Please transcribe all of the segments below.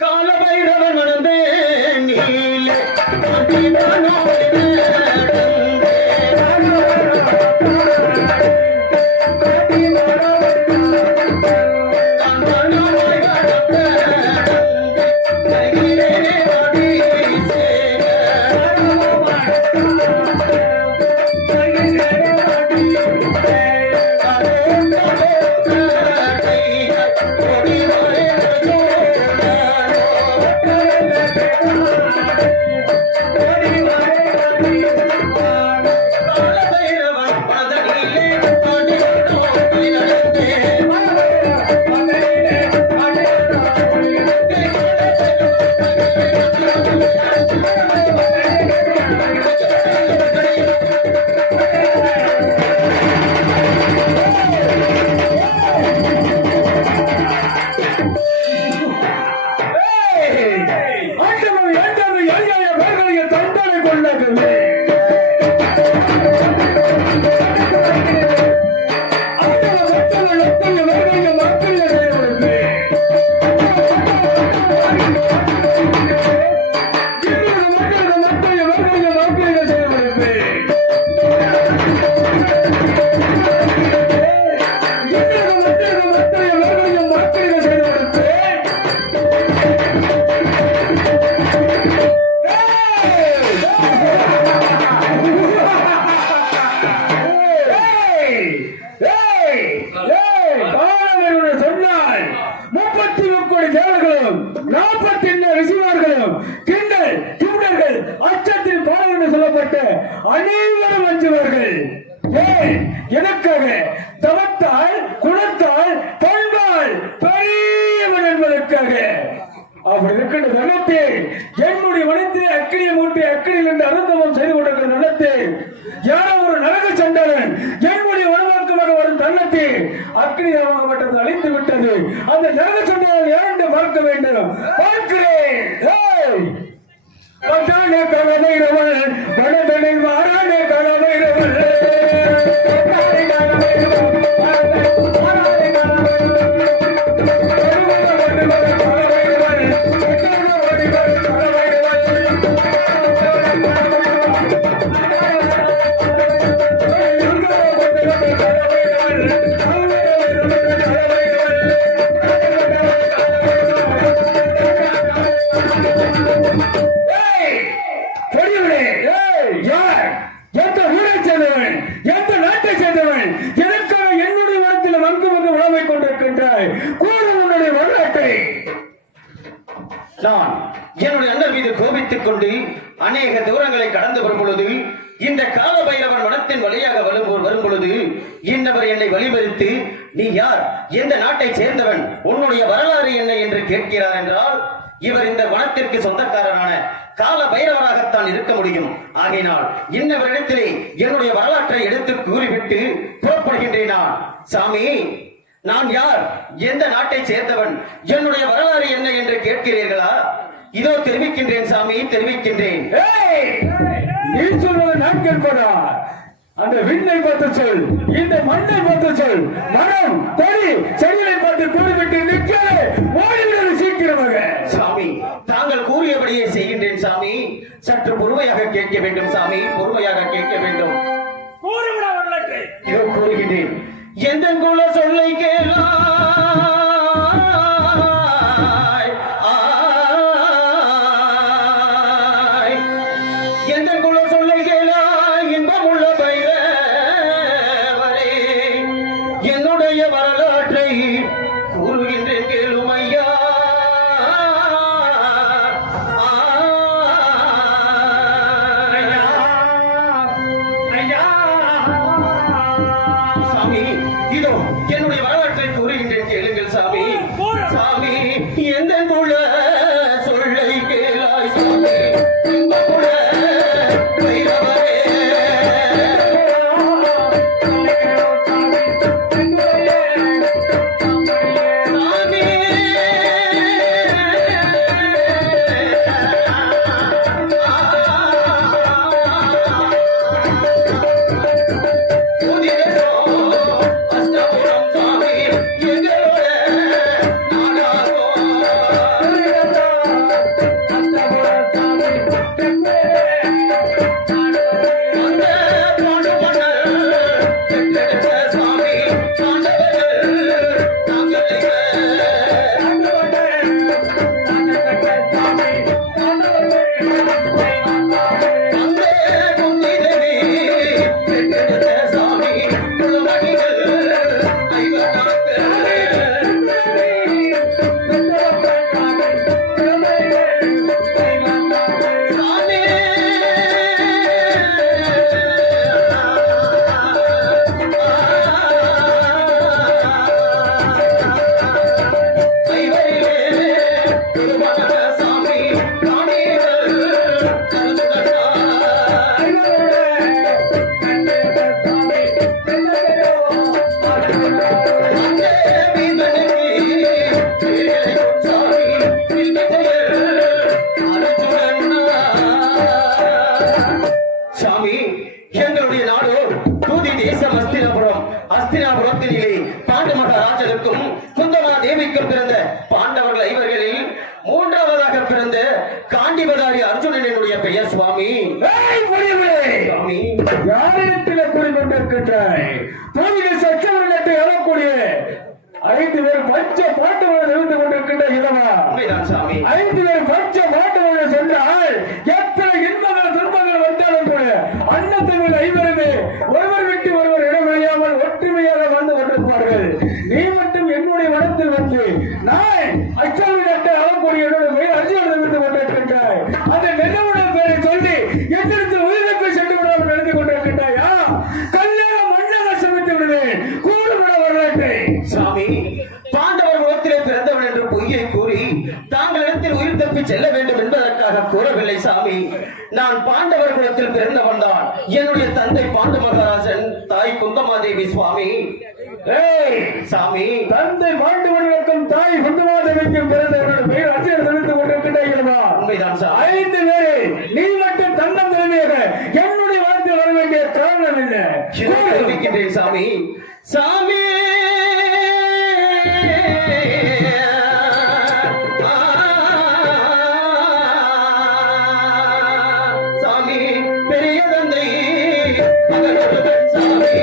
காலபைரவன் நடந்தேன் நீலே அனைவரும் அஞ்சுவார்கள். எனக்காக தவத்தால் குணத்தால் பண்பால் பெரியவன் என்பதற்காக அப்படி இருக்கின்ற தனத்தை என்னுடைய மனத்தை அக்கினியை மூட்டி அக்கினியில் என்று அருந்தவம் செய்து கொண்டிருக்கிற தனத்தை யாரோ ஒரு நரக சண்டலன் என்னுடைய வனவாக்கமாக வரும் தன்னத்தை அக்கினியாகப்பட்டது அழித்து விட்டது. அந்த நரக சண்டலன் யாரென்று பார்க்க வேண்டும். பார்க்கிறேன். பட்டானே கலவைரவள் வடதனில் மாறானே கலவைரவள் நான் என்னுடைய அண்ணன் மீது கோபித்துக் கொண்டு அநேக தூரங்களை கடந்து வரும் பொழுது இந்த கால பைரவன் வனத்தின் வழியாக வரும் பொழுது இன்னவர் என்னை வழிமறித்து நீ யார், எந்த நாட்டை சேர்ந்தவன், உன்னுடைய வரலாறு என்ன என்று கேட்கிறார் என்றால் இவர் இந்த வனத்திற்கு சொந்தக்காரரான கால பைரவராகத்தான் இருக்க முடியும். ஆகையினால் இன்னவரிடத்திலே என்னுடைய வரலாற்றை எடுத்து கூறிவிட்டு புறப்படுகின்றேன். சாமி, நான் யார், எந்த நாட்டை சேர்ந்தவன், என்னுடைய வரலாறு என்ன என்று கேட்கிறீர்களா? இதோ தெரிவிக்கின்றேன் சாமி, தெரிவிக்கின்றேன். நீ சொல்வது நான் கேட்பதா? அந்த விண்ணை பார்த்து சொல், இந்த மண்ணை பார்த்து சொல், மரம் கொடி செடிகளை பார்த்து கூறிவிட்டு நிற்கவே ஓடிவிடுவது சீக்கிரமாக. சாமி, தாங்கள் கூறியபடியே செய்கின்றேன் சாமி. சற்று பொறுமையாக கேட்க வேண்டும் சாமி, பொறுமையாக கேட்க வேண்டும். இதோ கூறுகின்றேன். எந்த குல சொல்லை கேளா எந்த குல சொல்லை கேளா இன்பமுள்ள பைரவரே, என்னுடைய வரலாற்றை கூறுகின்றேன் கேளும் ஐயா. சாமி, இதோ என்னுடைய வரலாற்றை கூறுகின்றேன் கேளுங்கள் சாமி. சாமி, எந்த குல சொல்லை கேளாய் சாமி, இன்பமுள்ள பைரவரே. ஐந்து பேர் பச்சை பாட்டவர்கள் இருந்து கொண்டிருக்கின்ற இடமா? ஐந்து பேர் பச்சை பாட்டவர்கள் சென்றால் எத்தனை இன்பங்கள் துன்பங்கள் வந்தாலும் கூட அன்னத்தமிழ் ஐவருமே ஒருவர் விட்டு ஒருவர் இடமறியாமல் ஒற்றுமையாக வாழ்ந்து கொண்டிருப்பார்கள். நீ மட்டும் என்னுடைய வனத்தில் வந்து நான் அச்சாமி நட்டை அவக்கூடிய என்னுடைய பெயர் அர்ஜுனன் இருந்து கொண்டிருக்கின்றாய். அந்த நெல்லவுடைய பெயரை சொல்லி எதிர்த்து உயிரிழப்பை சென்று விடாமல் நடந்து கொண்டிருக்கின்றாயா? கல்யாண மண்ணாக சமைத்து விடுவேன். கூறுவிட வரலாற்றை சாமி, பாண்டவர் குலத்திலே பிறந்தவன் என்று பொய்யை கூறி தாங்களிடத்தில் உயிர் தப்பி செல்ல வேண்டும் என்பதற்காக கூறவில்லை சாமி. நான் பாண்டவர் குலத்தில் பிறந்தவன் தான். என்னுடைய தந்தை பாண்டு மகாராஜன், தாய் குந்தமாதேவி சுவாமி. சாமி, தந்தை பாண்டுவனுக்கும் தாய் குந்தமாதேவிக்கும் பிறந்தவர்கள் பெயர் அர்ஜுனன் தெரிந்து கொண்டிருக்கின்றீர்களா? உண்மைதான் சார். ஐந்து பேரை நீ மட்டும் தன்னம் தலைமையாக என்னுடைய வாழ்த்தில் வர வேண்டிய காரணம் என்ன? தெரிவிக்கின்றேன் சாமி. சாமி, சாமி பெரிய தந்தை மகனுடன் சாமி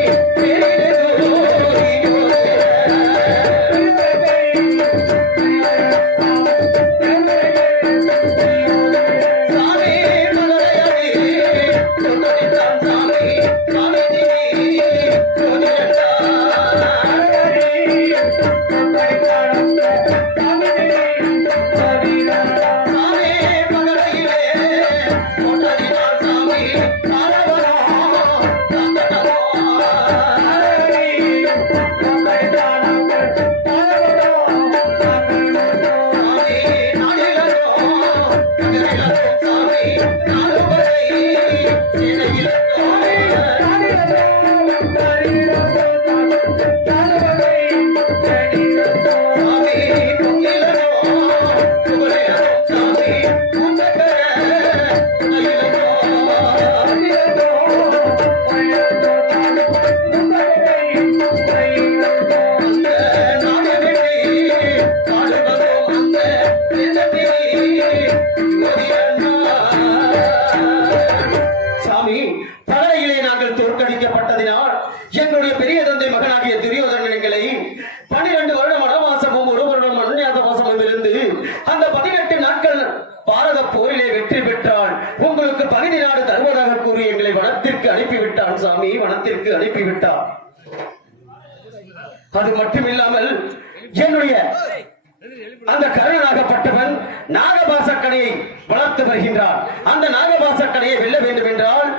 அனுப்பிவிட்டான் சாமி, வனத்திற்கு அனுப்பிவிட்டான். அது மட்டுமில்லாமல் என்னுடைய அந்த கருணனாகப்பட்டவன் நாகபாசக்கடையை வளர்த்து வருகின்றான். அந்த நாகபாசக்கடையை வெல்ல வேண்டும் என்றால்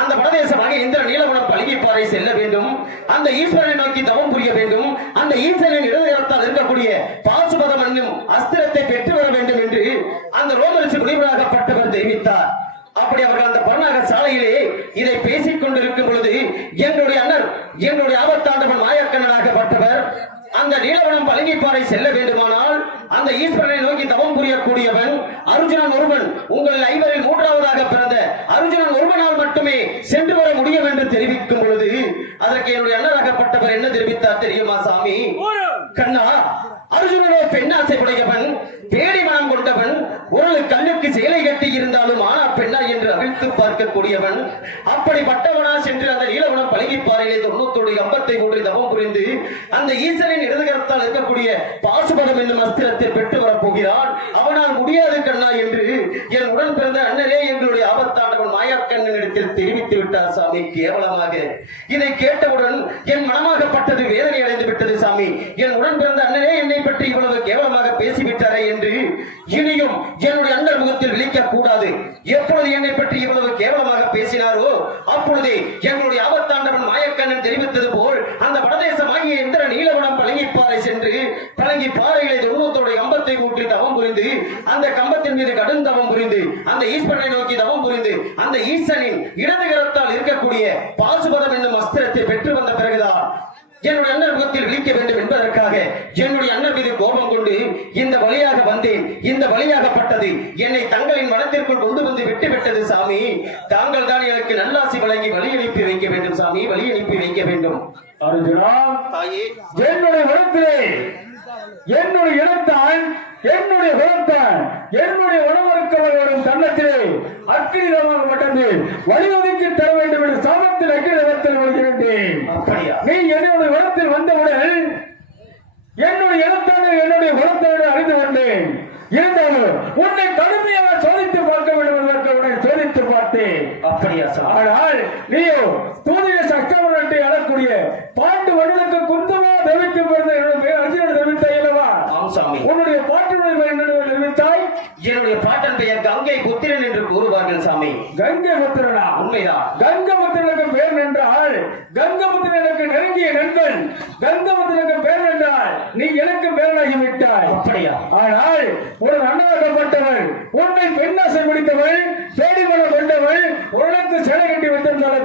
அந்த பிரதேசமாக இந்திர நீலவனம் பழகிப்பாறை செல்ல வேண்டும். அந்த ஈஸ்வரனை நோக்கி தவம் புரிய வேண்டும். அந்த ஈஸ்வரனின் இடதுகரத்தால் இருக்கக்கூடிய பாசுபதம் என்னும் அஸ்திரத்தை பெற்று வர வேண்டும் என்று அந்த ரோமரிசி முனிவராகப்பட்டவர் தெரிவித்தார். அப்படி அவர்கள் அந்த பரணாக சாலையிலே இதை பேசிக் கொண்டிருக்கும் பொழுது என்னுடைய அண்ணர், என்னுடைய ஆபத்தாண்டவன் மாயக்கண்ணனாகப்பட்டவர் அந்த நீலவனம் பழகிப்பாறை செல்ல வேண்டுமானால் அந்த ஈஸ்வரனை நோக்கி தவம் புரியக்கூடியவன் அர்ஜுனன் ஒருவன், உங்கள் ஐவரில் மூன்றாவதாக பிறந்த அர்ஜுனன் ஒருவனால் மட்டுமே சென்று வர முடியும் என்று தெரிவிக்கும் பொழுது அதற்கு என்னுடைய அண்ணராகப்பட்டவர் என்ன தெரிவித்தார் தெரியுமா சாமி? கண்ணா, அர்ஜுனனோ பெண்ணாசையுடையவன், பேடி மனம் கொண்டவன், ஒரு கல்லுக்கு சேலை கட்டி இருந்தாலும் ஆனா பெண்ணா என்று அவிழ்த்து பார்க்கக்கூடியவன். அப்படிப்பட்டவனா சென்று அந்த நீலவனம் பழகிப்பாறையிலே 90 கம்பத்தை ஊன்றி தவம் புரிந்து அந்த ஈசனின் இடதுகரத்தால் இருக்கக்கூடிய பாசுபதம் என்னும் அஸ்திரத்தை பெற்று வரப்போகிறான். அவனால் முடியாது கண்ணா என்று என் உடன் பிறந்த அண்ணனே, எங்களுடைய ஆபத்தாண்டவன் மாயாக்கண்ணன் மாயக்கண்ணிடத்தில் தெரிவித்து விட்டார் சாமி கேவலமாக. இதை கேட்டவுடன் என் மனமாகப்பட்டது வேதனை அடைந்து விட்டது சாமி. என் உடன் பிறந்த அண்ணனே என்னை பற்றி இவ்வளவு கேவலமாக பேசிவிட்டாரே என்று இனியும் என்னுடைய அண்ணன் முகத்தில் விழிக்க கூடாது. எப்பொழுது என்னை பற்றி இவ்வளவு கேவலமாக பேசினாரோ அப்பொழுதே எங்களுடைய ஆபத்தாண்டவன் மாயக்கண்ணன் தெரிவித்தது போல் அந்த வடதேசமாகிய இந்திர நீலவனம் பழங்கிப்பாறை சென்று பழங்கிப்பாறைகளை துன்பத்தோடைய கம்பத்தை ஊற்றி தவம் புரிந்து அந்த கம்பத்தின் மீது கடும் தவம் புரிந்து அந்த ஈஸ்வரனை நோக்கி தவம் புரிந்து அந்த ஈசனின் இடது கரத்தால் இருக்கக்கூடிய பாசுபதம் என்னும் அஸ்திரத்தை பெற்று வந்த பிறகுதான் என்னுடைய அண்ணன் முகத்தில் விழிக்க வேண்டும் என்பதற்காக என்னுடைய அண்ணன் மீது கோபம் கொண்டு இந்த வழியாக வந்தேன். இந்த வழியாகப்பட்டது என்னை தங்களின் வனத்திற்குள் கொண்டு வந்து விட்டுவிட்டது சாமி. தாங்கள் தான் எனக்கு நல்லாசி வழங்கி வழி அனுப்பி வைக்க வேண்டும் சாமி, வழி அனுப்பி வைக்க வேண்டும். அர்ஜுனா, என்னுடைய வனத்திலே என்னுடைய இடத்தான் என்னுடைய குலத்தான் என்னுடைய உணவருக்கவர் வரும் தன்னத்திலே அக்கிரமாகப்பட்டது வழிவகுத்து தர வேண்டும் என்று சாபத்தில் அக்கிரமத்தில் வருகிறேன். நீ என்னுடைய வனத்தில் வந்தவுடன் என்னுடைய இடத்தான என்னுடைய குலத்தோடு அறிந்து கொண்டேன். இருந்தாலும் உன்னை கடுமையாக சோதித்து பார்க்க வேண்டும் என்பதற்கு உன்னை சோதித்து பார்த்தேன். அப்படியா? ஆனால் நீயோ தூதிய சக்கரவர்த்தி அழக்கூடிய பாட்டு வடிவனுக்கு குந்தமா தெரிவித்து பிறந்த என்னுடைய அர்ஜுனன் தெரிவித்தாய் அல்லவா? உன்னுடைய பாட்டினுடைய பெயர் என்ன தெரிவித்தாய்? என்னுடைய பாட்டன் பெயர் கங்கை புத்திரன் என்று கூறுவார்கள் சாமி. கங்கை புத்திரனா? உண்மைதான். கங்கபுத்திரனுக்கு பேர் என்றால் கங்கபுத்திரனுக்கு நெருங்கிய நண்பன். கங்கபுத்திரனுக்கு பேர் என்றால் நீ எனக்கு பேராகி விட்டாய். அப்படியா? ஆனால் ஒரு அண்ணாக்கப்பட்டவள் உன்னை பெண்ணாசை பிடித்தவள் தேடி மன கொண்டவள் உனக்கு சிலை கட்டி வைத்திருந்தாலும்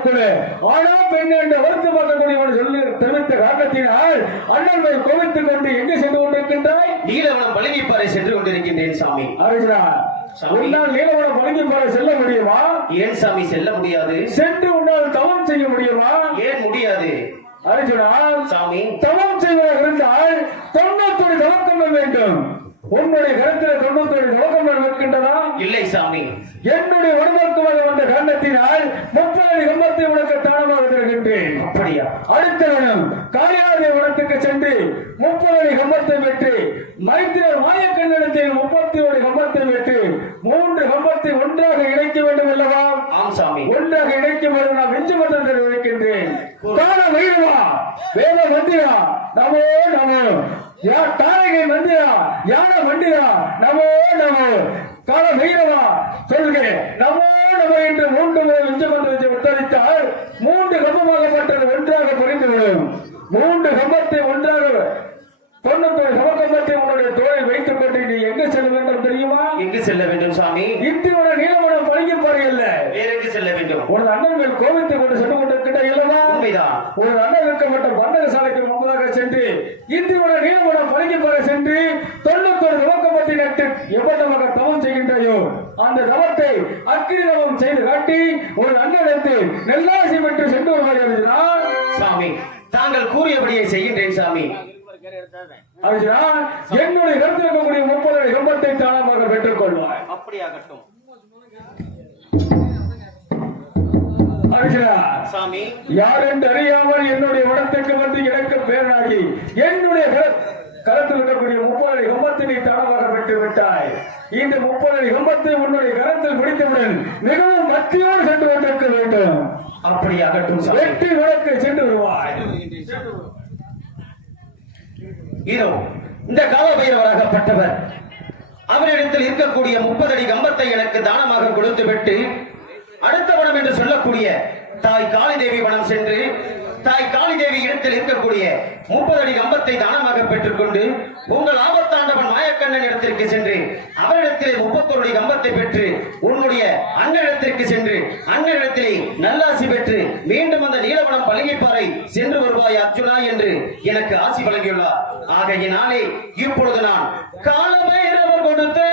ஆனா பெண் என்று வருத்து பார்க்கக்கூடியவன் சொல்லி தெரிவித்த காரணத்தினால் அண்ணன் மேல் கோபித்துக் கொண்டு எங்கு சென்று கொண்டிருக்கின்றாய்? நீலவனம் பழங்கிப்பாறை சென்று கொண்டிருக்கின்றேன் சாமி. அர்ஜுனா, உன்னால் நீலவனம் பழங்கிப்பாறை செல்ல முடியுமா? ஏன் சாமி செல்ல முடியாது? சென்று உன்னால் தவம் செய்ய முடியுமா? ஏன் முடியாது? அர்ஜுனா சாமி, தவம் செய்வதாக இருந்தால் 90 தவக்கம் வேண்டும். உன்னுடைய கருத்தில் 90 தவக்கம் இருக்கின்றதா? இல்லை சாமி. என்னுடைய உடம்புக்கு வந்த காரணத்தினால் 30 கம்பத்தை உனக்கு தானமாக தருகின்றேன். அப்படியா? அடுத்த வனம் காளியாதேவி வனத்துக்கு சென்று 30 கம்பத்தை பெற்று மைத்திரர் மாயக்கண்ணனத்தில் 31 கம்பத்தை பெற்று 3 கம்பத்தை ஒன்றாக இணைக்க வேண்டும் அல்லவா? ஆம் சாமி. ஒன்றாக இணைக்கும் போது நான் வெஞ்சமத்தம் தெரிவிக்கின்றேன். கால வைரவா வேத மந்திரா நமோ நமோ தாரகை மந்திரா யான மந்திரா நமோ நமோ கால வைரவா சொல்க நமோ நமோ என்று 3 முறை வெஞ்சமத்தம் உத்தரித்தால் 3 கம்பமாகப்பட்டது ஒன்றாக புரிந்துவிடும். 3 கம்பத்தை ஒன்றாக 90 சமக்கம்பத்தை உன்னுடைய தோளில் வைத்துக் கொண்டு நீ எங்கு செல்ல வேண்டும் தெரியுமா? எங்கு செல்ல வேண்டும் சாமி? இந்தியோட நீலவனம் பழங்கிப்பாறை அல்ல, வேற எங்கு செல்ல வேண்டும்? உனது அண்ணன் மேல் கோபித்துக் கொண்டு சென்று கொண்டிருக்கின்ற இளவா? உண்மைதான். உனது அண்ணன் இருக்கப்பட்ட பண்டக சாலைக்கு முன்பதாக சென்று இந்தியோட நீலவனம் பழங்கிப்பாறை சென்று 91 சமக்கம்பத்தை நட்டு எவ்வளவாக தவம் செய்கின்றையோ அந்த தவத்தை அக்கினி தவம் செய்து காட்டி ஒரு அண்ணனுக்கு நெல்லாசி பெற்று சென்று வருவார். சாமி, தாங்கள் கூறியபடியே செய்கின்றேன் சாமி. அர்ஜுனா, என்னுடைய கருத்தில் இருக்கக்கூடிய 30 கம்பத்தை தானமாக பெற்றுக் கொள்வாய். அப்படியாகட்டும் அர்ஜுனா. சாமி, யார் என்று அறியாமல் என்னுடைய வனத்துக்கு வந்து எனக்கு பேராகி என்னுடைய கரத்தில் இருக்கக்கூடிய 30 கம்பத்தை நீ தானமாக பெற்று விட்டாய். இந்த 30 கம்பத்தை உன்னுடைய கரத்தில் பிடித்தவுடன் மிகவும் பக்தியோடு சென்று கொண்டிருக்க வேண்டும். அப்படியாகட்டும். வெற்றி வழக்கு சென்று வருவாய். இதோ இந்த காலபைரவராகப்பட்டவர் அவரிடத்தில் இருக்கக்கூடிய 30 அடி கம்பத்தை எனக்கு தானமாக கொடுத்து விட்டு அடுத்த வனம் என்று சொல்லக்கூடிய தாய் காளிதேவி வனம் சென்று தாய் காளிதேவி இடத்தில் இருக்கக்கூடிய 30 அடி கம்பத்தை தானமாக பெற்றுக்கொண்டு உங்கள் ஆபத்தாண்டவன் மாயக்கண்ணன் இடத்திற்கு சென்று அவரிடத்திலே 31 அடி கம்பத்தை பெற்று உன்னுடைய அண்ணனிடத்திற்கு சென்று அண்ணனிடத்திலே நல்லாசி பெற்று மீண்டும் அந்த நீலவனம் பழங்கிப்பாறை சென்று வருவாய் அர்ஜுனா என்று எனக்கு ஆசி வழங்கியுள்ளார். ஆகையினாலே இப்பொழுது நான் காலபைரவர் கொடுத்த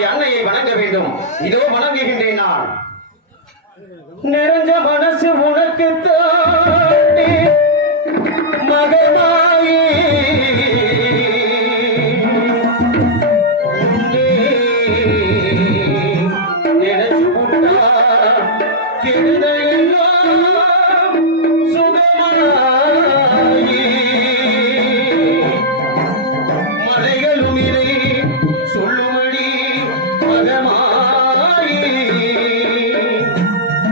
என்னுடைய அன்னையை வணங்க வேண்டும். இதோ வணங்குகின்றேன். நான் நிறைஞ்ச மனசு உனக்கு தாண்டி மகமாயி நினைச்சு புட்டா கெடுதையெல்லாம் சுகமாயி மலைகளும் இதை சொல்லுமடி மகமாயி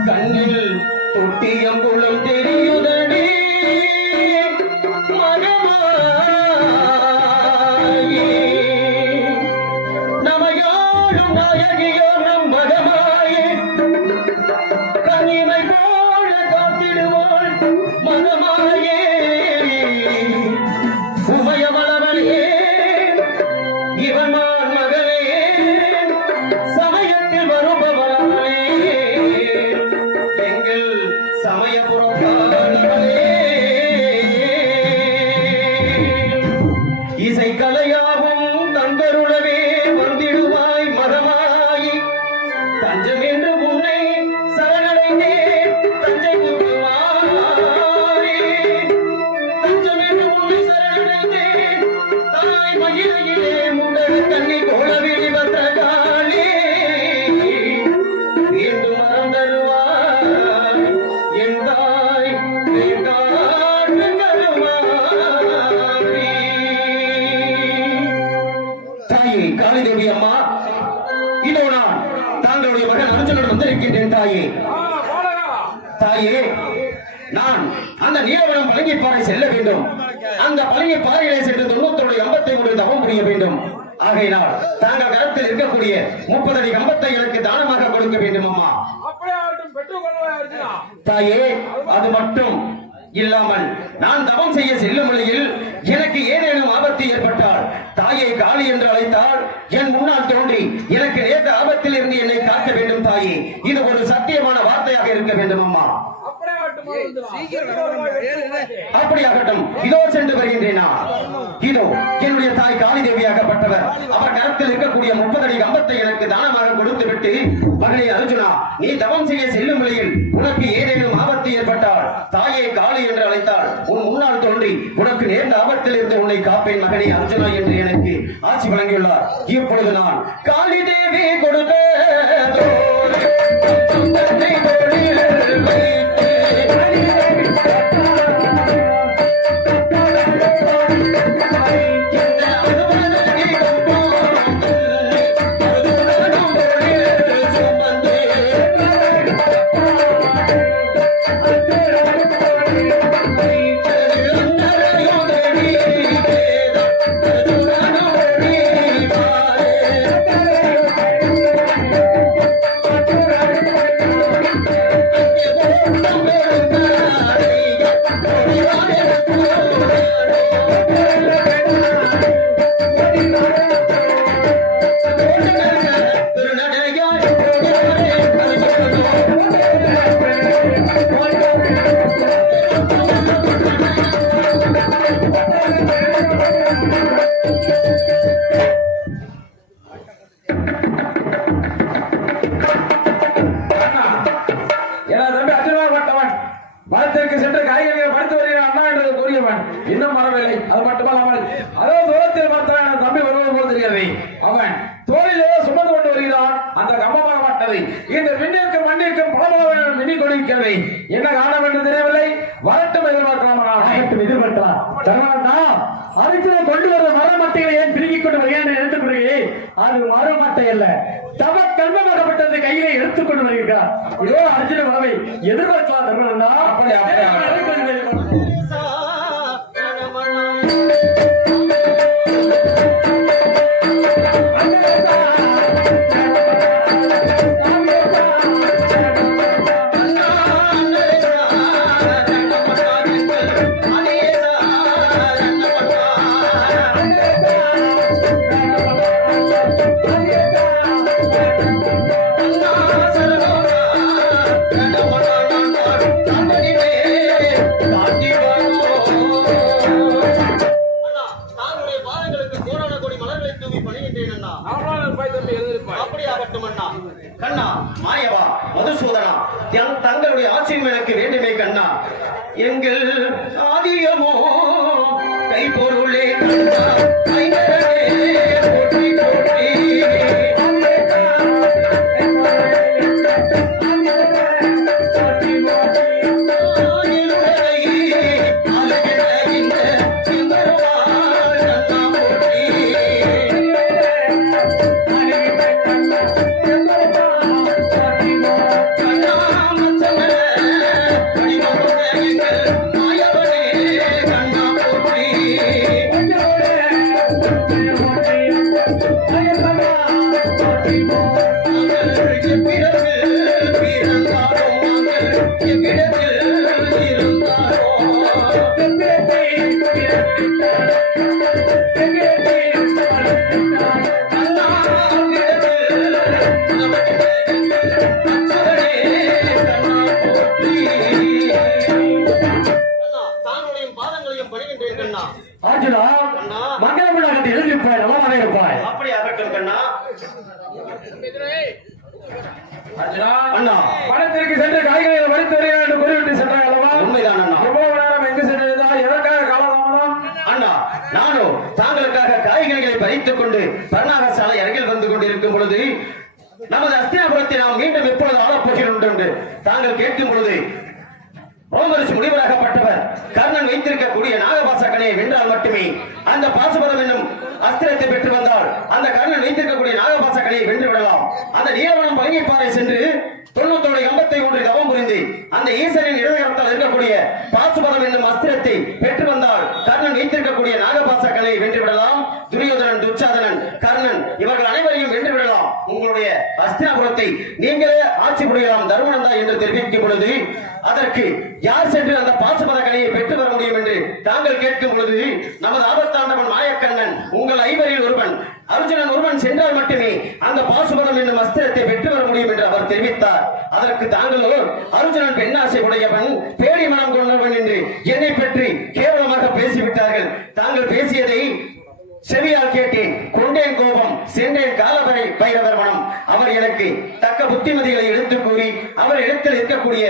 கண்ணில் தொட்டியங்குளம் தெரியுதடி மகமாயி நமையாடும் நாயகியோ நம் மகமாயி கனிமை போல காத்திடுவாள் மகமாயே உமையவளவனே இவன் மான் மகளே சமயத்தில் வருபவளே எங்கள் சமயபுரத்தாளே இசை கலையாவும் தந்தருளவே வந்திடுவாய் மகமாயி தஞ்சம் என்று உன்னை சரணடைந்தேன் தஞ்சை முத்துமாரி தஞ்சம் என்று உன்னை சரணடைந்தேன் தாய் மயிலையிலே முடர் கண்ணி கோலவிழி வந்தகாளே மீண்டும் மரம் தருவாய் என் தாய் வேண்டாற்று கருமாரி தாயே காளிதேவி அம்மா இதோ நான் தாங்களுடைய மகன் அர்ஜுனன் வந்திருக்கின்றேன் தாயே. தாயே நான் அந்த நீலவனம் பழங்கிப்பாறை செல்ல வேண்டும். அந்த பழங்கிப்பாறையிலே சென்று 91 தவம் புரிய வேண்டும். ஆகையினால் தாங்கள் கரத்தில் இருக்கக்கூடிய 30 அடி கம்பத்தை எனக்கு தானமாக கொடுக்க வேண்டும் அம்மா. தாயே அது மட்டும் இல்லாமல் நான் தவம் செய்ய செல்லும் வழியில் எனக்கு ஏதேனும் ஆபத்து ஏற்பட்டால் தாயை காளி என்று அழைத்தால் என் முன்னால் தோன்றி எனக்கு நேர்ந்த ஆபத்தில் இருந்து என்னை காக்க வேண்டும் தாயே. இது ஒரு சத்தியமான வார்த்தையாக இருக்க வேண்டும் அம்மா. அப்படியாகட்டும். இதோ சென்று வருகின்றேனா. இதோ என்னுடைய தாய் காளி தேவியாகப்பட்டவர் அவர் கரத்தில் இருக்கக்கூடிய 30 அடி கம்பத்தை எனக்கு தானமாக கொடுத்து விட்டு மகனே அர்ஜுனா நீ தவம் செய்ய செல்லும் வழியில் உனக்கு ஏதேனும் ஆபத்து ஏற்பட்டால் தாயை காளி என்று அழைத்தால் உன் முன்னால் தோன்றி உனக்கு நேர்ந்த ஆபத்தில் இருந்து உன்னை காப்பேன் மகனே அர்ஜுனா என்று எனக்கு ஆட்சி வழங்கியுள்ளார். இப்பொழுது நான் காளி தேவி கொடுத்த மரத்திற்கு சென்று காய்கறிகளை பறித்து வருகிற அண்ணா என்று கூறியவன் இன்னும் வரவில்லை. அது மட்டுமல்லாமல் அதோ தூரத்தில் பார்த்தான் என் தம்பி வருவது போல் தெரியாது. அவன் தோளிலே சுமந்து கொண்டு வருகிறான். அந்த கம்பமாகப்பட்டது இந்த விண்ணிற்கும் மண்ணிற்கும் பலபலவென மின்னி கொண்டிருக்கிறது. என்ன காரணம் என்று தெரியவில்லை. வரட்டும் எதிர்பார்க்கலாம். அதுக்கு கொண்டு வர மரமட்டைகளை ஏன் திரும்பிக் கொண்டு வருகிறேன் எடுத்துக் கொள்கிறேன். அது மரமட்டை அல்ல, தவ கல்வமாகப்பட்டது கையிலே எடுத்துக்கொண்டு வருகிறார். இதோ அர்ஜுன வரவை எதிர்பார்க்கலாம். தர்மனா Thank you. அப்படியாகட்டும் அண்ணா. கண்ணா, மாயவா, மதுசூதனா, தங்களுடைய ஆட்சியும் எனக்கு வேண்டுமே கண்ணா. எங்கள் ஆதியமோ கைப்பொருளே கண்ணா, கைங்கரமே போற்றி போற்றி. பணத்திற்கு சென்று காய்கறிகளை வடித்து வருகிறேன் என்று கூறிவிட்டு சென்றாய் அல்லவா? உண்மைதான் அண்ணா. எவ்வளவு நேரம் எங்கு சென்றிருந்தால் எதற்காக காலதாமதம்? அண்ணா, நானும் தாங்களுக்காக காய்கறிகளை பறித்துக் கொண்டு பர்ணாக சாலை அருகில் வந்து கொண்டிருக்கும் பொழுது நமது அஸ்தினாபுரத்தை நாம் மீண்டும் எப்பொழுது ஆளப்போகிறோம் என்று தாங்கள் கேட்கும் பொழுது ரோமரிஷி முனிவராகப்பட்டவர் கர்ணன் வைத்திருக்கக்கூடிய நாகபாசக்கனையை வென்றால் மட்டுமே அந்த பாசுபதம் என்னும் அஸ்திரத்தை பெற்று வந்தால் அந்த கர்ணன் வைத்திருக்கக்கூடிய நாகபாசக்கனையை வென்று விடலாம். அந்த நீலவனம் பழங்கிப்பாறை சென்று 90 கம்பத்தை ஒன்று கவம் புரிந்து அந்த ஈசனின் இடதுகரத்தால் இருக்கக்கூடிய பாசுபதம் என்னும் அஸ்திரத்தை பெற்று வந்தால் கர்ணன் வைத்திருக்கக்கூடிய நாகபாசக்கனையை வென்று விடலாம். துரியோதனன், துச்சாதனன், கர்ணன் இவர்கள் அனைவரையும் வென்று விடலாம். உங்களுடைய அஸ்தினாபுரத்தை நீங்களே ஆட்சி புரியலாம் தர்மனந்தா என்று தெரிவிக்கும் பொழுது அதற்கு யார் சென்று அந்த பாசுபத கலையை பெற்று வர முடியும் என்று தாங்கள் கேட்கும் பொழுது நமது ஆபத்தாண்டவன் மாயக்கண்ணன் உங்கள் ஐவரில் ஒருவன் அர்ஜுனன் ஒருவன் சென்றால் மட்டுமே அந்த பாசுபதம் என்னும் அஸ்திரத்தை பெற்று வர முடியும் என்று அவர் தெரிவித்தார். அதற்கு தாங்களோ அர்ஜுனன் பெண்ணாசை உடையவன், பேடி மனம் கொண்டவன் என்று என்னை பற்றி கேவலமாக பேசிவிட்டார்கள். தாங்கள் பேசியதை செவியால் கேட்டேன், கொண்டேன் கோபம், சென்றேன் காலவரை பைரவர் மனம். அவர் எனக்கு தக்க புத்திமதிகளை எடுத்து கூறி அவர் இடத்தில் இருக்கக்கூடிய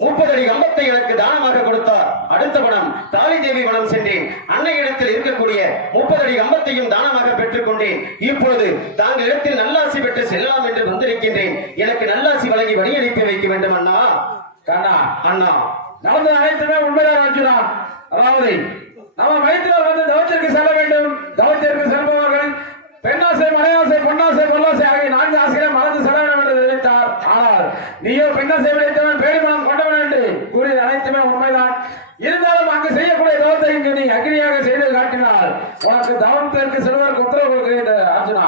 30 அடி கம்பத்தை எனக்கு தானமாக கொடுத்தார். அடுத்த வனம் தாலி தேவி வனம் சென்றேன். அன்னை இடத்தில் இருக்கக்கூடிய 30 அடி கம்பத்தையும் தானமாக பெற்றுக் கொண்டேன். இப்பொழுது தாங்கள் இடத்தில் நல்லாசி பெற்று செல்லலாம் என்று வந்திருக்கின்றேன். எனக்கு நல்லாசி வழங்கி வழி அனுப்பி வைக்க வேண்டும் அண்ணா. கண்ணா, அண்ணா, நமது அனைத்துமே உண்மைதான் அர்ஜுனா. அதாவது நம்ம மைத்திரர் வந்து தவத்திற்கு செல்ல வேண்டும். தவத்திற்கு செல்பவர்கள் பெண்ணாசை, மனையாசை, பொன்னாசை, பொல்லாசை ஆகிய 4 ஆசைகளை மறந்து செல்ல வேண்டும் என்று தெரிவித்தார். ஆனால் நீயோ பெண்ணாசை விளைத்தவன், பேடி மனம் கொண்டவன் என்று கூறியது அனைத்துமே உண்மைதான். இருந்தாலும் அங்கு செய்யக்கூடிய தவத்தை இங்கு நீ அக்னியாக செய்து காட்டினால் உனக்கு தவத்திற்கு செல்வதற்கு உத்தரவு கொடுக்கிறேன் அர்ஜுனா.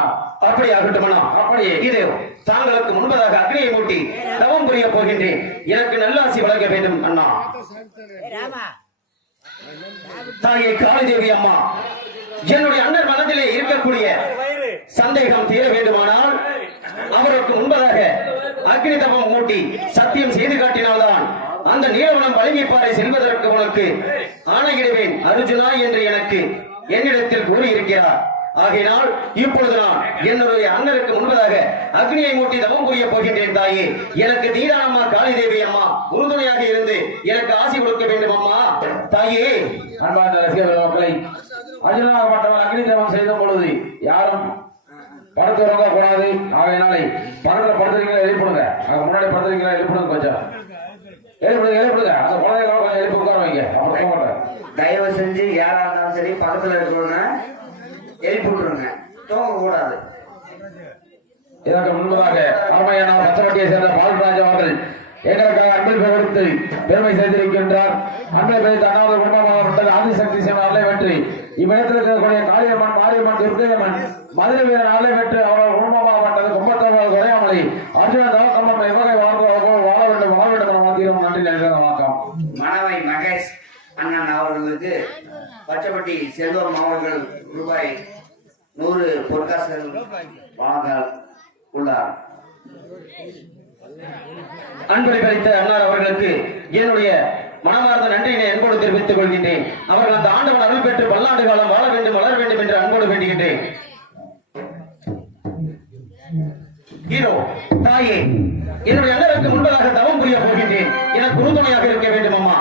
அப்படி ஆகட்டும் அண்ணா. அப்படியே இது தாங்களுக்கு முன்பதாக அக்னியை மூட்டி தவம் புரிய போகின்றேன். எனக்கு நல்லாசி வழங்க வேண்டும் அண்ணா. தாயை காளிதேவி அம்மா, என்னுடைய அண்ணன் மனதிலே இருக்கக்கூடிய சந்தேகம் தீர வேண்டுமானால் அவருக்கு முன்பதாக அக்னி தவம் மூட்டி சத்தியம் செய்து காட்டினால்தான் அந்த நீலவனம் பழங்கிப்பாறை செல்வதற்கு உனக்கு ஆணையிடுவேன் அர்ஜுனா என்று எனக்கு என்னிடத்தில் கூறியிருக்கிறார். ஆகையினால் இப்பொழுது நான் என்னுடைய அண்ணனுக்கு முன்பதாக அக்னியை மூட்டி தவம் புரிய போகின்றேன். தாயே, எனக்கு தீரானம்மா காளிதேவி அம்மா உறுதுணையாக இருந்து எனக்கு ஆசி கொடுக்க வேண்டும் அம்மா. தாயே, அன்பார்ந்த ரசிகர்கள் மக்களை, அர்ஜுனாகப்பட்டவன் அக்னி தவம் செய்த பொழுது யாரும் படுத்து உறங்க கூடாது. ஆகையினாலே படத்துல படுத்துறீங்களா எழுப்பிடுங்க. முன்னாடி படுத்துறீங்களா எழுப்பிடுங்க, கொஞ்சம் எழுப்பிடுங்க. அந்த குழந்தைகளை கொஞ்சம் எழுப்பி உட்கார வைங்க. அவங்க போக மாட்டேன். தயவு செஞ்சு யாரா இருந்தாலும் சரி பக்கத்துல இருக்கணும்னா எழுப்பி விட்டுருங்க, தூங்க கூடாது. இதற்கு முன்பதாக அருமையான பச்சவட்டியை சேர்ந்த பால்ராஜ் அவர்கள் எங்களுக்காக அன்பில் கொடுத்து பெருமை செய்திருக்கின்றார். அன்பை பதித்து அண்ணாவது குடும்பமாகப்பட்டது ஆதிசக்தி சிவன் வெற்றி இவ்விடத்தில் இருக்கக்கூடிய காளியம்மன், மாரியம்மன், துர்க்கையம்மன், மதுரை வீரன் அருளை பெற்று அவர்கள் குடும்பமாகப்பட்டது கும்பத்தவர்கள் குறையாமலை அர்ஜுன தவக்கம்மன் இவகை வாழ வேண்டும் வாழ வேண்டும் என வாங்கிடும். நன்றி, நன்றி, வணக்கம். மணவை மகேஷ் அண்ணன் அவர்களுக்கு பச்சப்பட்டி செல்வம் அவர்கள் ரூபாய் 100 பொற்காசுகள் வழங்க உள்ளார். அன்பை பறித்த அன்னார் அவர்களுக்கு என்னுடைய மனமார்ந்த நன்றியினை அன்போடு தெரிவித்துக் கொள்கின்றேன். அவர்கள் அந்த ஆண்டவன் அருள் பெற்று பல்லாண்டு காலம் வாழ வேண்டும், வளர வேண்டும் என்று அன்போடு வேண்டுகின்றேன். இதோ தாயே, என்னுடைய அண்ணனுக்கு முன்பதாக தவம் புரிய போகின்றேன். எனக்கு உறுதுணையாக இருக்க வேண்டும் அம்மா.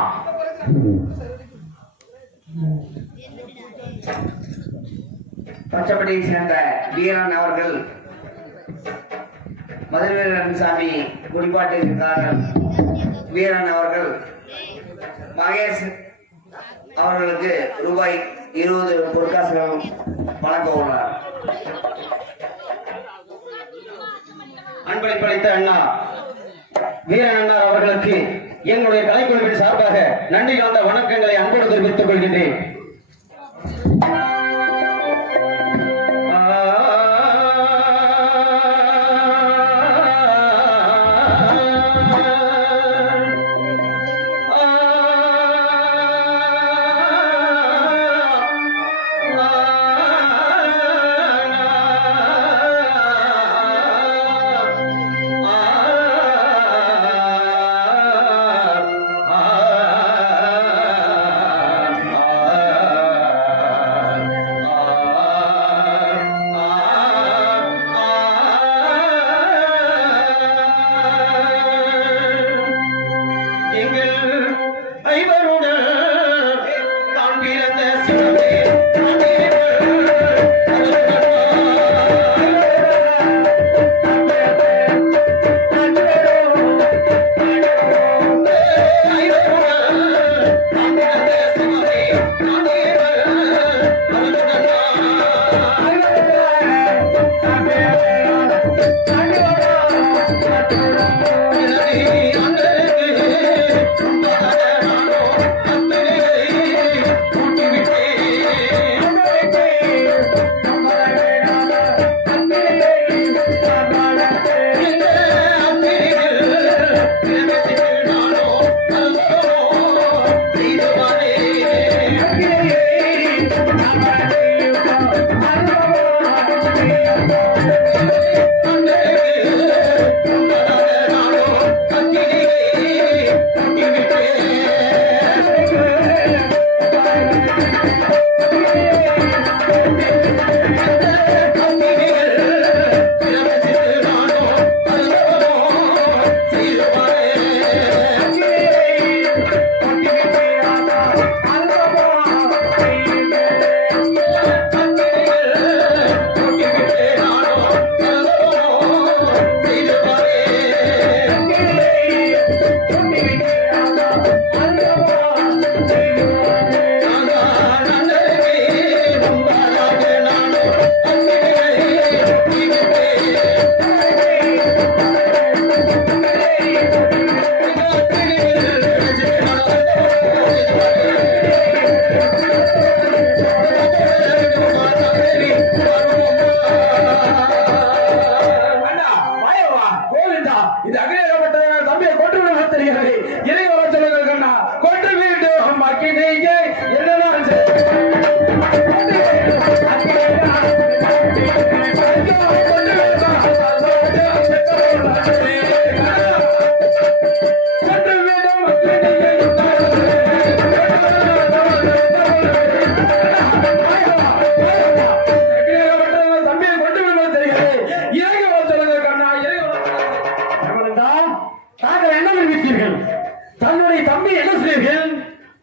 பச்சப்பட்டியை சேர்ந்த வீரன் அவர்கள், மதுரவீரன் சாமி குடிப்பாட்டுக்காரர் வீரன் அவர்கள் மகேஷ் அவர்களுக்கு ரூபாய் 20 பொற்காசுகள் வழங்க உள்ளார். அன்பளை படைத்த அண்ணா வீரன் அண்ணா அவர்களுக்கு எங்களுடைய கலைக்குழுவின் சார்பாக நன்றி கலந்த வணக்கங்களை அன்போடு தெரிவித்துக் கொள்கின்றேன். தன்னுடைய தம்பி என்ன செய்வீர்கள்?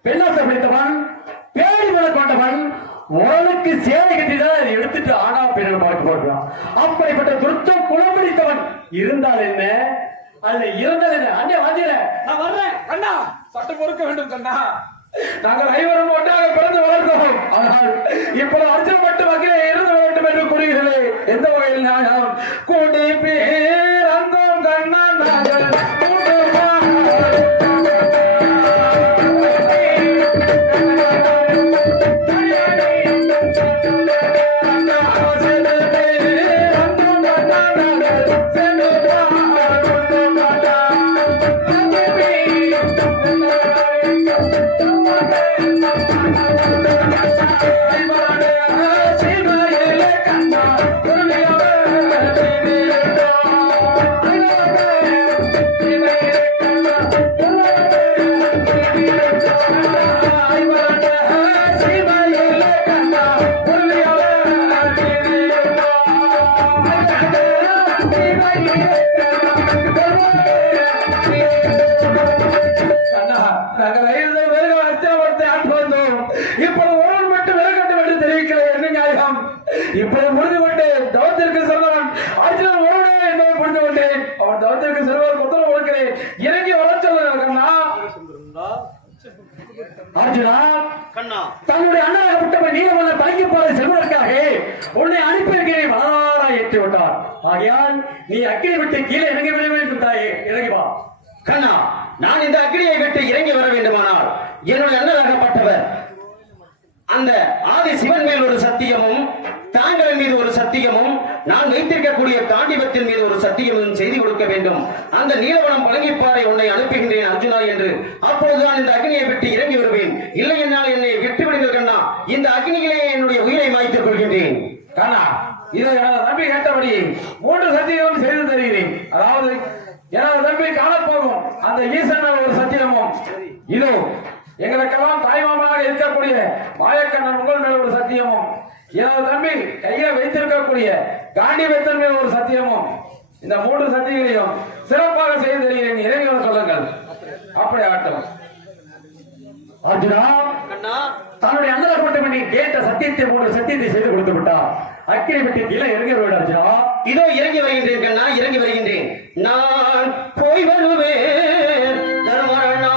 பெண்ணாசை பிடித்தவன், பேடி மலை கொண்டவன், உடலுக்கு சேவை கட்டிதான் எடுத்துட்டு ஆனா பெண்ணை பார்க்க போடுறான். அப்படிப்பட்ட துர்த்த குலம் பிடித்தவன் இருந்தால் என்ன, அதுல இருந்தால் என்ன? அண்ணே வாத்தியர, நான் வர்றேன் கண்ணா, சட்டம் பொறுக்க வேண்டும் கண்ணா. நாங்கள் ஐவரும் ஒன்றாக பிறந்து வளர்ந்தோம். ஆனால் இப்போது அர்ஜுனப்பட்டு வகையிலே இருந்து வேண்டும் என்று கூறுகிறீர்களே, எந்த வகையில் நியாயம்? கூடி பேர் அந்தோம் கண்ணா நாங்கள் Bye. நாங்கள் 5 பேர்கள் அத்தியாவத்தை ஆட்டு வந்தோம். இப்பொழுது ஒருவன் மட்டும் விலகட்டும் என்று தெரிவிக்கல. என்ன நியாயம்? இப்பொழுது புரிந்து கொண்டேன். தவத்திற்கு செல்வன் அர்ஜுனன் ஒருவனே என்பதை புரிந்து கொண்டேன். அவன் தவத்திற்கு செல்வதற்கு உத்தரவு கொடுக்கிறேன். இறங்கி வர சொல்லுங்க கண்ணா. அர்ஜுனா, தன்னுடைய அண்ணாகப்பட்டவன் நீலமலை பழங்கி போல செல்வதற்காக உன்னை அனுப்பியிருக்கிறேன். மனதார ஏற்றி விட்டார். ஆகையால் நீ அக்கினி விட்டு கீழே இறங்கி விட வேண்டும். தாயே, இறங்கி வா. கண்ணா, நான் இந்த அக்னியை விட்டு இறங்கி வர வேண்டுமானால் என்னுடைய அண்ணனாகப்பட்டவர் அந்த ஆதி சிவன் மேல் ஒரு சத்தியமும் தாங்களின் மீது ஒரு சத்தியமும் நான் வைத்திருக்கக்கூடிய காண்டிபத்தின் மீது ஒரு சத்தியமும் செய்து கொடுக்க வேண்டும். அந்த நீலவனம் பழங்கிப்பாறை உன்னை அனுப்புகின்றேன் அர்ஜுனா என்று. அப்போதுதான் இந்த அக்னியை விட்டு இறங்கி வருவேன். இல்லை என்னால் என்னை விட்டு விடுங்கள் கண்ணா. இந்த அக்னியிலே என்னுடைய உயிரை மாய்த்துக் கொள்கின்றேன். கண்ணா, இதை எனது தம்பி கேட்டபடி 3 சத்தியமும் செய்து தருகிறேன். அதாவது எனது தம்பி காணப்போகும் அந்த ஈசன் ஒரு சத்தியமும், இதோ எங்களுக்கெல்லாம் தாய்மாமனாக இருக்கக்கூடிய மாயக்கண்ணன் உங்கள் மேல் ஒரு சத்தியமும், எனது தம்பி கையில வைத்திருக்கக்கூடிய காண்டிபத்தன் மேல் ஒரு சத்தியமும், இந்த 3 சத்தியங்களையும் சிறப்பாக செய்து தருகிறேன். இறங்கி வர சொல்லுங்கள். அப்படி ஆகட்டும். அர்ஜுனா, தன்னுடைய அண்ணன் நீ கேட்ட சத்தியத்தை 3 சத்தியத்தை செய்து கொடுத்து விட்டார். அக்கினி விட்டு கீழே இறங்கி வருவேன் அர்ஜுனா. இதோ இறங்கி வருகின்றேன் கண்ணா, இறங்கி வருகின்றேன். நான் போய் வருவேன் தருமரணா.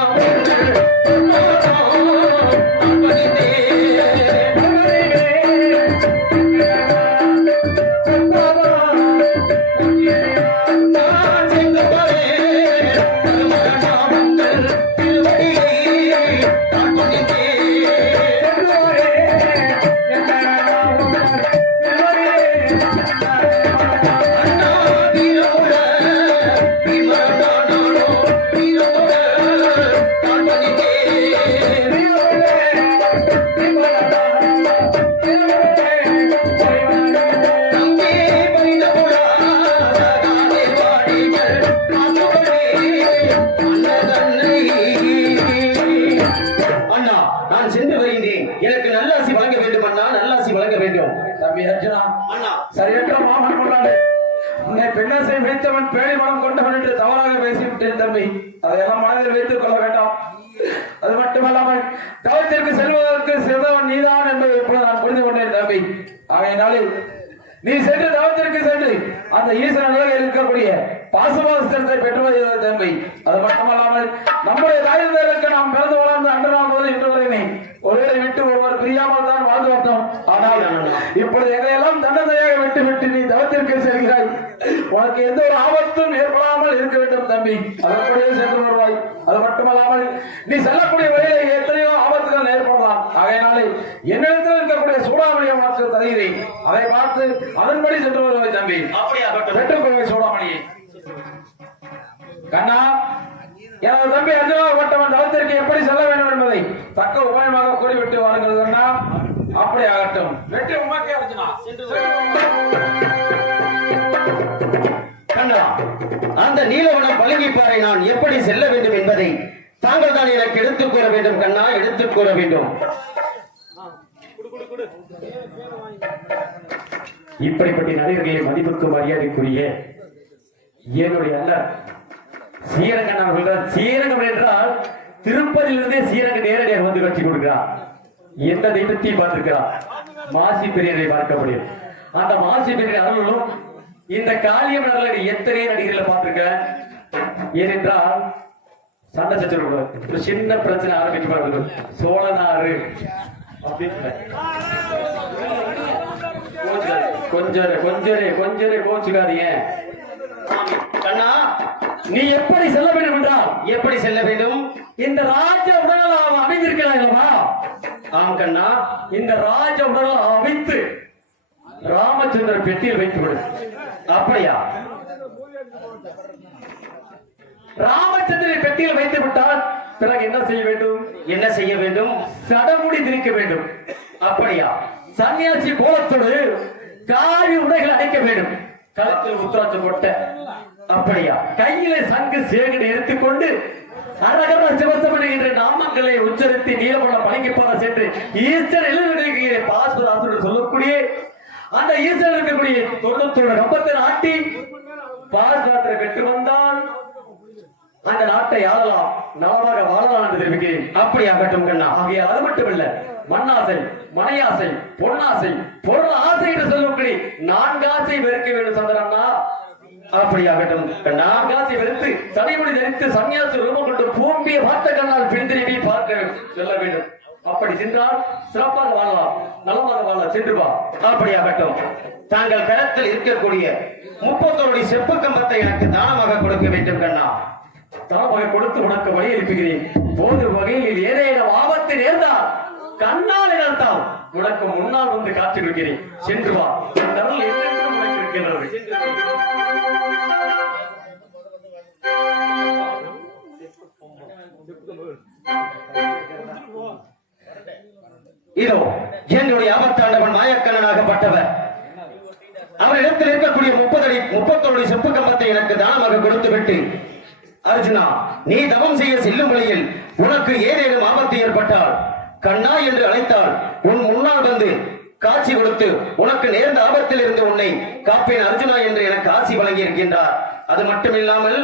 சரியற்ற மாமன் கொண்டாடு. உன்னை பெண்ணாசை வைத்தவன் பேழை மனம் கொண்டவன் என்று தவறாக பேசிவிட்டேன் தம்பி. அதையெல்லாம் மனதில் வைத்துக் கொள்ள வேண்டாம். அது மட்டுமல்லாமல் தவத்திற்கு செல்வதற்கு சிறந்தவன் நீதான் என்பதை இப்பொழுது நான் புரிந்து கொண்டேன் தம்பி. ஆகையினாலே நீ சென்று தவத்திற்கு சென்று அந்த ஈஸ்வரன் இருக்கக்கூடிய பாசுபாசத்தை பெற்று வருகிறது தம்பி. அது மட்டுமல்லாமல் நம்முடைய தாய்ந்தருக்கு நாம் பிறந்து வளர்ந்து அன்றனாம் போது இன்று வரையுமே ஒருவரை விட்டு ஒருவர் பிரியாமல் தான் வாழ்ந்து வந்தோம். ஆனால் இப்பொழுது எங்களையெல்லாம் தன்னதையாக விட்டு விட்டு நீ தவத்திற்கு செல்கிறாய். உனக்கு எந்த ஒரு ஆபத்தும் ஏற்படாமல் இருக்க வேண்டும் தம்பி. அதற்குள்ளே சென்று வருவாய். அது மட்டுமல்லாமல் நீ செல்லக்கூடிய வழியிலே எத்தனையோ ஆபத்துகள் ஏற்படலாம். ஆகையினாலே என்னிடத்தில் இருக்கக்கூடிய சூடாமணியை உனக்கு தருகிறேன். அதை பார்த்து அதன்படி சென்று வருவாய் தம்பி. பெற்றுக்கொள்வாய் சூடாமணியை. கண்ணா, எனது தம்பி அர்ஜுனாகப்பட்டவன் தவத்திற்கு எப்படி செல்ல வேண்டும் என்பதை தக்க உபாயமாக கூறிவிட்டு வாருங்கள் கண்ணா. அப்படி ஆகட்டும். வெற்றி உமாக்கே அர்ஜுனா. கண்ணா, அந்த நீலவனம் பழங்கிப்பாறை நான் எப்படி செல்ல வேண்டும் என்பதை தாங்கள் தான் எனக்கு எடுத்துக் கூற வேண்டும் கண்ணா, எடுத்துக் கூற வேண்டும். இப்படிப்பட்ட நடிகர்களை மதிப்புக்கு மரியாதைக்குரிய என்னுடைய அண்ணன் ஸ்ரீரங்கன் அவர்கள். ஸ்ரீரங்கம் என்றால் திருப்பதியிலிருந்தே ஸ்ரீரங்கம் நேரடியாக வந்து கட்சி கொடுக்கிறார். எந்த தெய்வத்தையும் பார்த்திருக்கிறார். மாசி பெரியரை பார்க்க முடியும். அந்த மாசி பெரிய அருளும் இந்த காளியம் அருளை எத்தனை நடிகர்களை பார்த்திருக்க. ஏனென்றால் சண்டை சச்சரவு ஒரு சின்ன பிரச்சனை ஆரம்பிச்சு சோழனாறு கொஞ்சரே கோச்சுக்காதீங்க. கண்ணா, நீ எப்படி செல்ல வேண்டும் என்றால் எப்படி செல்ல வேண்டும்? இந்த ராஜ உடல் அமைந்திருக்கலாம் இல்லவா? ஆம் கண்ணா, இந்த ராஜ உடல் அமைத்து ராமச்சந்திர பெட்டியில் வைத்து விடு. அப்படியா? ராமச்சந்திர பெட்டியில் வைத்து விட்டால் பிறகு என்ன செய்ய வேண்டும்? என்ன செய்ய வேண்டும்? சடமுடி திரிக்க வேண்டும். அப்படியா? சன்னியாசி கோலத்தோடு காவி உடைகள் அடைக்க வேண்டும். கழுத்தில் உத்தராட்சம் கொட்ட. அப்படியா? கையிலே சங்கு சேகனை எடுத்துக்கொண்டு அரகர சிவசமணி என்ற நாமங்களை உச்சரித்து நீலமலை பழங்கிப்பாறை சென்று ஈஸ்வரர் எழுதுகிற பாஸ்வராசன் சொல்லக்கூடிய அந்த ஈஸ்வரர் இருக்கக்கூடிய தொண்ணூத்தோட கம்பத்தை ஆட்டி பாதுகாத்திரை பெற்று வந்தால் அந்த நாட்டை ஆளலாம், நலமாக வாழலாம் என்று தெரிவிக்கிறேன். அப்படி ஆகட்டும் கண்ணா. ஆகிய அது மட்டுமல்ல, மண்ணாசை, மனையாசை, பொன்னாசை, பொருள் ஆசை என்று சொல்லப்படி 4 ஆசை வெறுக்க வேண்டும் சந்திரண்ணா. அப்படி ஆகட்டும் கண்ணா. 4 ஆசை வெறுத்து சடைமுடி தரித்து சன்னியாசி ரூபம் கொண்டு பூம்பிய பார்த்த கண்ணால் பின்திரும்பி பார்க்க செல்ல வேண்டும். அப்படி சென்றால் சிறப்பாக வாழலாம், நலமாக வாழலாம். சென்று வா. அப்படி ஆகட்டும். தாங்கள் கரத்தில் இருக்கக்கூடிய 31 செப்பு கம்பத்தை எனக்கு தானமாக கொடுக்க வேண்டும் கண்ணா. தானமாக கொடுத்து உனக்கு வழி எழுப்புகிறேன். போது வகையில் ஏதேனும் ஆபத்து நேர்ந்தால் கண்ணால் இழந்தால் உனக்கு முன்னால் வந்து காட்சி கொடுக்கிறேன். சென்று வா. இந்த அருள் என்றென்றும் உனக்கு இருக்கின்றது. இதோ என்னுடைய ஆபத்தாண்டவன் மாயக்கண்ணனாகப்பட்டவர். அவரிடத்தில் இருக்கக்கூடிய 31 செப்பு கம்பத்தை எனக்கு தானமாக கொடுத்து விட்டு, அர்ஜுனா, நீ தவம் செய்ய செல்லும் வழியில் உனக்கு ஏதேனும் ஆபத்து ஏற்பட்டால் கண்ணா என்று அழைத்தால் உன் முன்னால் வந்து காட்சி கொடுத்து உனக்கு நேர்ந்த ஆபத்தில் இருந்து உன்னை காப்பேன் அர்ஜுனா என்று எனக்கு ஆசி வழங்கி இருக்கின்றார். அது மட்டுமில்லாமல்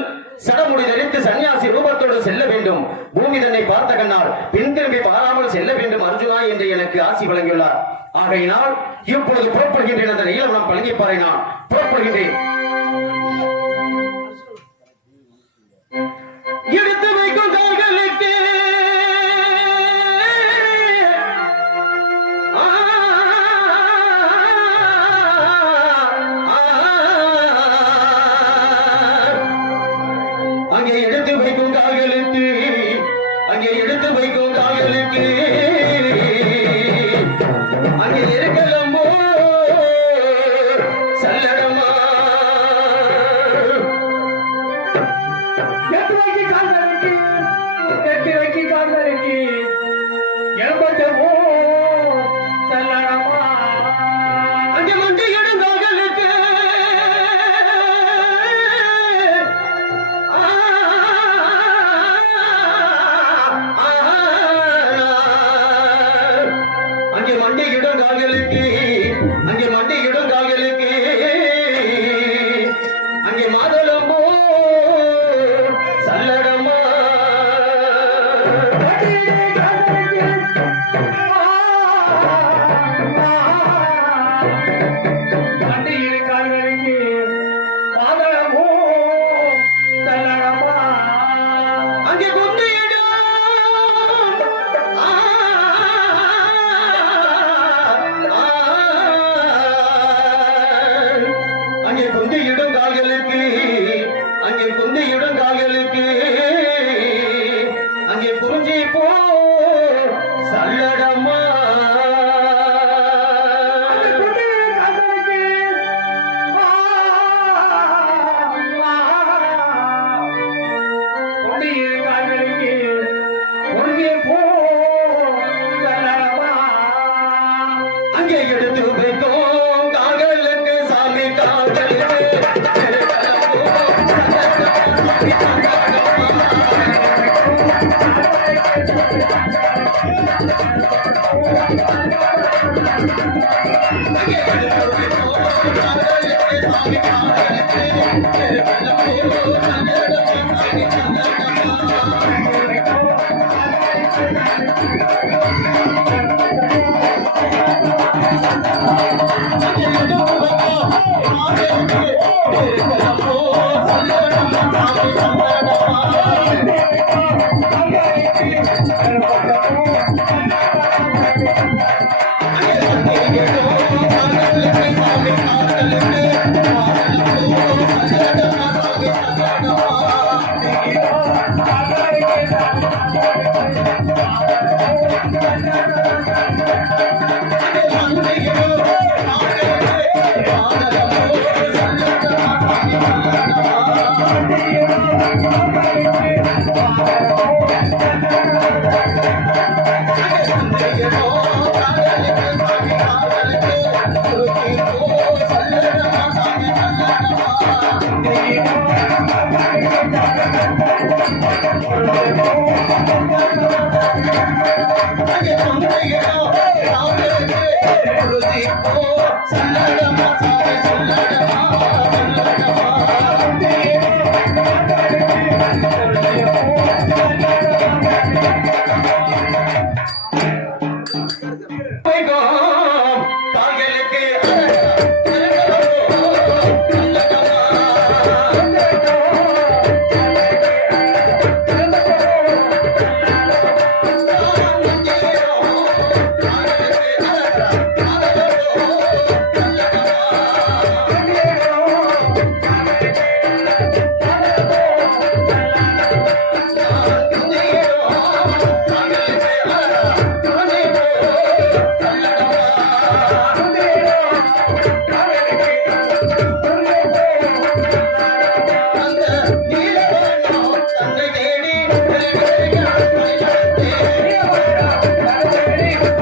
சடமுடி தரித்து சன்னியாசி ரூபத்தோடு செல்ல வேண்டும், பூமி தன்னை பார்த்த கண்ணால் பின் திரும்பி பாராமல் செல்ல வேண்டும் அர்ஜுனா என்று எனக்கு ஆசி வழங்கியுள்ளார். ஆகையினால் இப்பொழுது புறப்படுகின்றேன். அந்த நீளம் பழங்கி பாறை நான் புறப்படுகின்றேன். எடுத்து வைக்கும் கால்களுக்கு அங்கே எடுத்து வைக்கும் கால்களுக்கு, அங்கே எடுத்து வைக்கும் கால்களுக்கு அங்கே இருக்கலம்போ சல்லடமா. எட்டு வைக்கி கால்களுக்கு, எட்டு வைக்கி கால்களுக்கு எண்பத்தமோ செல்லடமா. அங்கே மண்டி எடுங்கால்களுக்கு அங்கே மண்டி இடங்கால்களுக்கு, அங்கே மண்டி இடங்கால்களுக்கு அங்கே மாதளம்போ சல்லடமா. வண்டியில் கால்களுக்கு மாதளமோ செல்லடமா. அங்கே குண்டு இடம் அங்கே குண்டு இடும் கால்களுக்கு, அங்கே குண்டு இடும் கால்களுக்கு அங்கே குறிஞ்சி போ சல்லடமா. அங்கே எடுத்து வைக்கும் கால்களுக்கு சாமி கால்களுக்கு சல்லடமா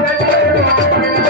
வெற்றி